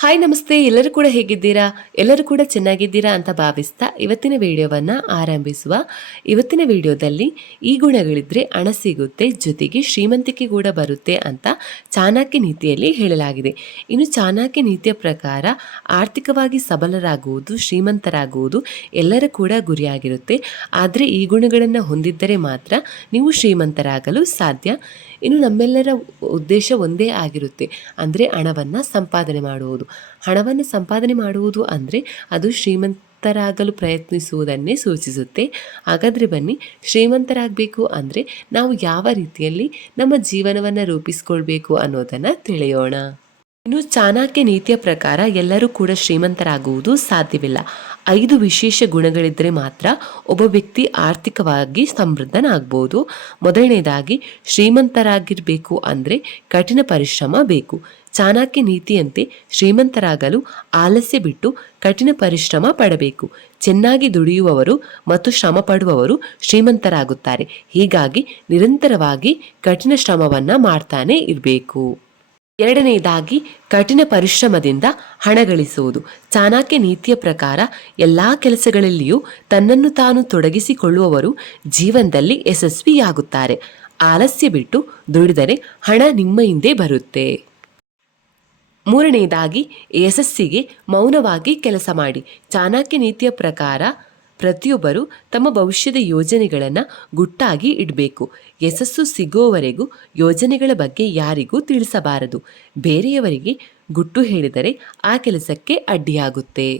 Hi ನಮಸ್ತೆ, ಎಲ್ಲರೂ ಕೂಡ ಹೇಗಿದ್ದೀರಾ? ಎಲ್ಲರೂ ಕೂಡ ಚೆನ್ನಾಗಿದ್ದೀರಾ ಅಂತ ಭಾವಿಸ್ತಾ ಇವತ್ತಿನ ವಿಡಿಯೋವನ್ನು ಆರಂಭಿಸುವ. ಇವತ್ತಿನ ವಿಡಿಯೋದಲ್ಲಿ ಈ ಗುಣಗಳಿದ್ರೆ ಹಣ ಸಿಗುತ್ತೆ, ಜೊತೆಗೆ ಶ್ರೀಮಂತಿಕೆ ಕೂಡ ಬರುತ್ತೆ ಅಂತ ಚಾಣಕ್ಯ ನೀತಿಯಲ್ಲಿ ಹೇಳಲಾಗಿದೆ. ಇನ್ನು ಚಾಣಕ್ಯ ನೀತಿಯ ಪ್ರಕಾರ ಆರ್ಥಿಕವಾಗಿ ಸಬಲರಾಗುವುದು, ಶ್ರೀಮಂತರಾಗುವುದು ಎಲ್ಲರ ಕೂಡ ಗುರಿಯಾಗಿರುತ್ತೆ. ಆದರೆ ಈ ಗುಣಗಳನ್ನು ಹೊಂದಿದ್ದರೆ ಮಾತ್ರ ನೀವು ಶ್ರೀಮಂತರಾಗಲು ಸಾಧ್ಯ. ಇನ್ನು ನಮ್ಮೆಲ್ಲರ ಉದ್ದೇಶ ಒಂದೇ ಆಗಿರುತ್ತೆ, ಅಂದರೆ ಹಣವನ್ನು ಸಂಪಾದನೆ ಮಾಡುವುದು. ಹಣವನ್ನು ಸಂಪಾದನೆ ಮಾಡುವುದು ಅಂದರೆ ಅದು ಶ್ರೀಮಂತರಾಗಲು ಪ್ರಯತ್ನಿಸುವುದನ್ನೇ ಸೂಚಿಸುತ್ತೆ. ಹಾಗಾದರೆ ಬನ್ನಿ, ಶ್ರೀಮಂತರಾಗಬೇಕು ಅಂದರೆ ನಾವು ಯಾವ ರೀತಿಯಲ್ಲಿ ನಮ್ಮ ಜೀವನವನ್ನು ರೂಪಿಸ್ಕೊಳ್ಬೇಕು ಅನ್ನೋದನ್ನು ತಿಳಿಯೋಣ. ಇನ್ನು ಚಾಣಕ್ಯ ನೀತಿಯ ಪ್ರಕಾರ ಎಲ್ಲರೂ ಕೂಡ ಶ್ರೀಮಂತರಾಗುವುದು ಸಾಧ್ಯವಿಲ್ಲ. 5 ವಿಶೇಷ ಗುಣಗಳಿದ್ದರೆ ಮಾತ್ರ ಒಬ್ಬ ವ್ಯಕ್ತಿ ಆರ್ಥಿಕವಾಗಿ ಸಮೃದ್ಧನಾಗ್ಬೋದು. ಮೊದಲನೇದಾಗಿ, ಶ್ರೀಮಂತರಾಗಿರಬೇಕು ಅಂದರೆ ಕಠಿಣ ಪರಿಶ್ರಮ ಬೇಕು. ಚಾಣಕ್ಯ ನೀತಿಯಂತೆ ಶ್ರೀಮಂತರಾಗಲು ಆಲಸ್ಯ ಬಿಟ್ಟು ಕಠಿಣ ಪರಿಶ್ರಮ ಪಡಬೇಕು. ಚೆನ್ನಾಗಿ ದುಡಿಯುವವರು ಮತ್ತು ಶ್ರಮ ಪಡುವವರು ಶ್ರೀಮಂತರಾಗುತ್ತಾರೆ. ಹೀಗಾಗಿ ನಿರಂತರವಾಗಿ ಕಠಿಣ ಶ್ರಮವನ್ನು ಮಾಡ್ತಾನೆ ಇರಬೇಕು. ಎರಡನೆಯದಾಗಿ, ಕಠಿಣ ಪರಿಶ್ರಮದಿಂದ ಹಣ ಗಳಿಸುವುದು. ಚಾಣಕ್ಯ ನೀತಿಯ ಪ್ರಕಾರ ಎಲ್ಲ ಕೆಲಸಗಳಲ್ಲಿಯೂ ತನ್ನನ್ನು ತಾನು ತೊಡಗಿಸಿಕೊಳ್ಳುವವರು ಜೀವನದಲ್ಲಿ ಯಶಸ್ವಿಯಾಗುತ್ತಾರೆ. ಆಲಸ್ಯ ಬಿಟ್ಟು ದುಡಿದರೆ ಹಣ ನಿಮ್ಮ ಹಿಂದೆ ಬರುತ್ತೆ. ಮೂರನೆಯದಾಗಿ, ಯಶಸ್ಸಿಗೆ ಮೌನವಾಗಿ ಕೆಲಸ ಮಾಡಿ. ಚಾಣಕ್ಯ ನೀತಿಯ ಪ್ರಕಾರ ಪ್ರತಿಯೊಬ್ಬರು ತಮ್ಮ ಭವಿಷ್ಯದ ಯೋಜನೆಗಳನ್ನು ಗುಟ್ಟಾಗಿ ಇಡಬೇಕು. ಯಶಸ್ಸು ಸಿಗುವವರೆಗೂ ಯೋಜನೆಗಳ ಬಗ್ಗೆ ಯಾರಿಗೂ ತಿಳಿಸಬಾರದು. ಬೇರೆಯವರಿಗೆ ಗುಟ್ಟು ಹೇಳಿದರೆ ಆ ಕೆಲಸಕ್ಕೆ ಅಡ್ಡಿಯಾಗುತ್ತೆ.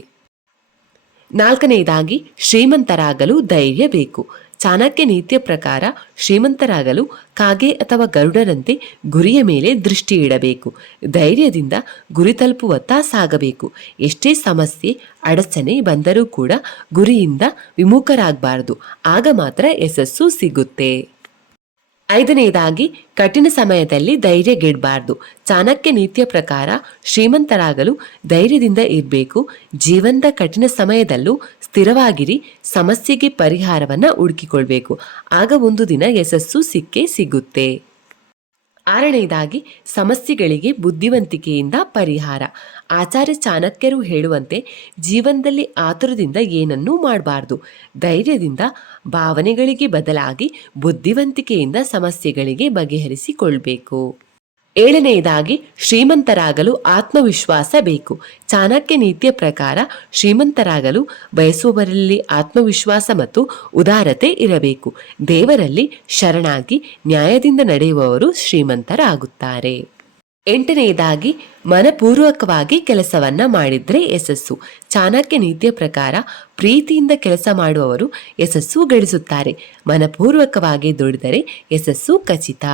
ನಾಲ್ಕನೆಯದಾಗಿ, ಶ್ರೀಮಂತರಾಗಲು ಧೈರ್ಯ ಬೇಕು. ಚಾಣಕ್ಯ ನೀತಿಯ ಪ್ರಕಾರ ಶ್ರೀಮಂತರಾಗಲು ಕಾಗೆ ಅಥವಾ ಗರುಡರಂತೆ ಗುರಿಯ ಮೇಲೆ ದೃಷ್ಟಿ ಇಡಬೇಕು. ಧೈರ್ಯದಿಂದ ಗುರಿ ತಲುಪುವತ್ತ ಸಾಗಬೇಕು. ಎಷ್ಟೇ ಸಮಸ್ಯೆ ಅಡಚಣೆ ಬಂದರೂ ಕೂಡ ಗುರಿಯಿಂದ ವಿಮುಖರಾಗಬಾರದು. ಆಗ ಮಾತ್ರ ಯಶಸ್ಸು ಸಿಗುತ್ತೆ. ಐದನೆಯದಾಗಿ, ಕಠಿಣ ಸಮಯದಲ್ಲಿ ಧೈರ್ಯಗೆಡಬಾರ್ದು. ಚಾಣಕ್ಯ ನೀತಿಯ ಪ್ರಕಾರ ಶ್ರೀಮಂತರಾಗಲು ಧೈರ್ಯದಿಂದ ಇರಬೇಕು. ಜೀವನದ ಕಠಿಣ ಸಮಯದಲ್ಲೂ ಸ್ಥಿರವಾಗಿರಿ. ಸಮಸ್ಯೆಗೆ ಪರಿಹಾರವನ್ನು ಹುಡುಕಿಕೊಳ್ಬೇಕು. ಆಗ ಒಂದು ದಿನ ಯಶಸ್ಸು ಸಿಕ್ಕೇ ಸಿಗುತ್ತೆ. ಆರನೆಯದಾಗಿ, ಸಮಸ್ಯೆಗಳಿಗೆ ಬುದ್ಧಿವಂತಿಕೆಯಿಂದ ಪರಿಹಾರ. ಆಚಾರ್ಯ ಚಾಣಕ್ಯರು ಹೇಳುವಂತೆ ಜೀವನದಲ್ಲಿ ಆತುರದಿಂದ ಏನನ್ನೂ ಮಾಡಬಾರ್ದು. ಧೈರ್ಯದಿಂದ ಭಾವನೆಗಳಿಗೆ ಬದಲಾಗಿ ಬುದ್ಧಿವಂತಿಕೆಯಿಂದ ಸಮಸ್ಯೆಗಳಿಗೆ ಬಗೆಹರಿಸಿಕೊಳ್ಬೇಕು. ಏಳನೆಯದಾಗಿ, ಶ್ರೀಮಂತರಾಗಲು ಆತ್ಮವಿಶ್ವಾಸ ಬೇಕು. ಚಾಣಕ್ಯ ನೀತಿಯ ಪ್ರಕಾರ ಶ್ರೀಮಂತರಾಗಲು ಬಯಸುವವರಲ್ಲಿ ಆತ್ಮವಿಶ್ವಾಸ ಮತ್ತು ಉದಾರತೆ ಇರಬೇಕು. ದೇವರಲ್ಲಿ ಶರಣಾಗಿ ನ್ಯಾಯದಿಂದ ನಡೆಯುವವರು ಶ್ರೀಮಂತರಾಗುತ್ತಾರೆ. ಎಂಟನೆಯದಾಗಿ, ಮನಪೂರ್ವಕವಾಗಿ ಕೆಲಸವನ್ನ ಮಾಡಿದ್ರೆ ಯಶಸ್ಸು. ಚಾಣಕ್ಯ ನೀತಿಯ ಪ್ರಕಾರ ಪ್ರೀತಿಯಿಂದ ಕೆಲಸ ಮಾಡುವವರು ಯಶಸ್ಸು ಗಳಿಸುತ್ತಾರೆ. ಮನಪೂರ್ವಕವಾಗಿ ದುಡಿದರೆ ಯಶಸ್ಸು ಖಚಿತ.